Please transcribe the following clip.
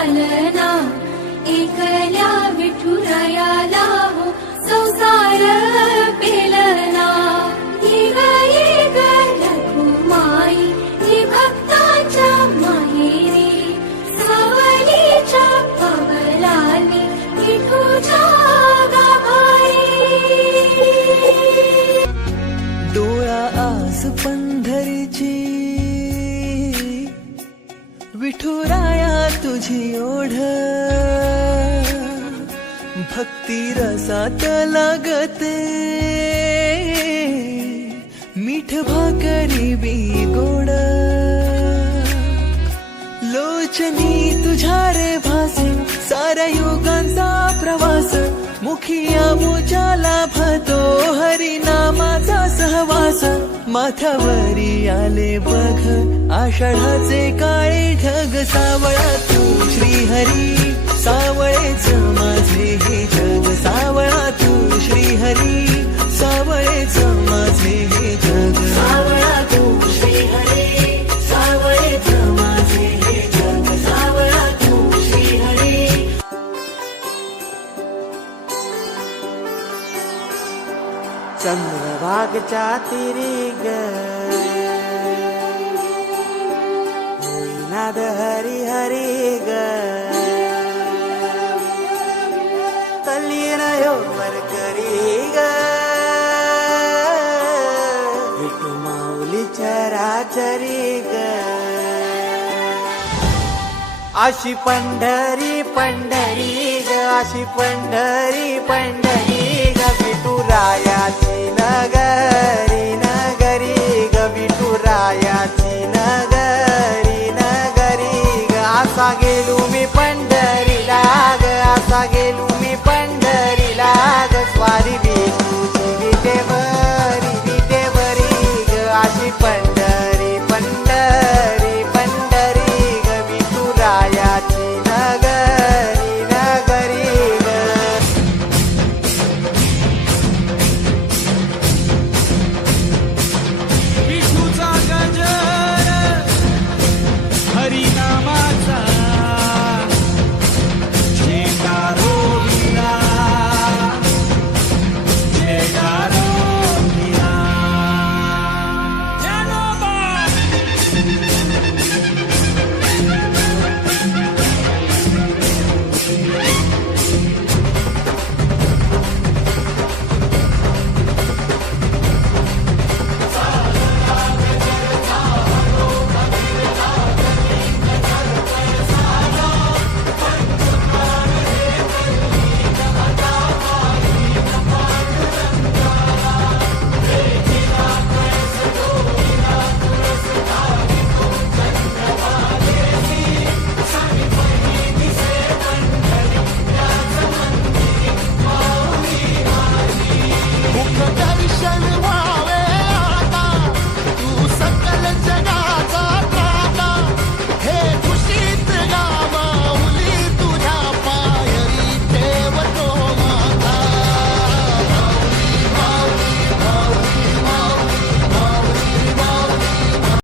लालना एकल्या विठुरायाला हो संसार पेलना येग रघुमाई ही भक्ताच्या माहेरी सावलीच्या पवलानी विठूच्या गाभारी डोळा आस पंढरीची विठुराया तुझी ओढ भक्ती रसात लागते मीठ भाकरी बी गोड लोचनी तुझ्या रे भासे साऱ्या युगांचा प्रवास मुखिया मुजाला भतो हरिनामाचा सहवास माथ्यावरी आले बघ आषाढाचे काळे ढग सावळा तू श्रीहरी सावळेच माझे हे जग सावळा तू श्रीहरी सावळेच माझे हे जग सावळा तू श्रीहरी सावळेच माझे हे जग सावळा तू श्रीहरी चंद्रभागच्या तिरी ग होईनाद हरी हरी ग तल्लीन यो मरकरी ग विठू माऊली चराचरी ग अशी पंढरी पंढरी ग अशी पंढरी पंढरी ग विठुरायाची नगरी नगरी ग विठुरायाची नगरी नगरी ग असा गेलो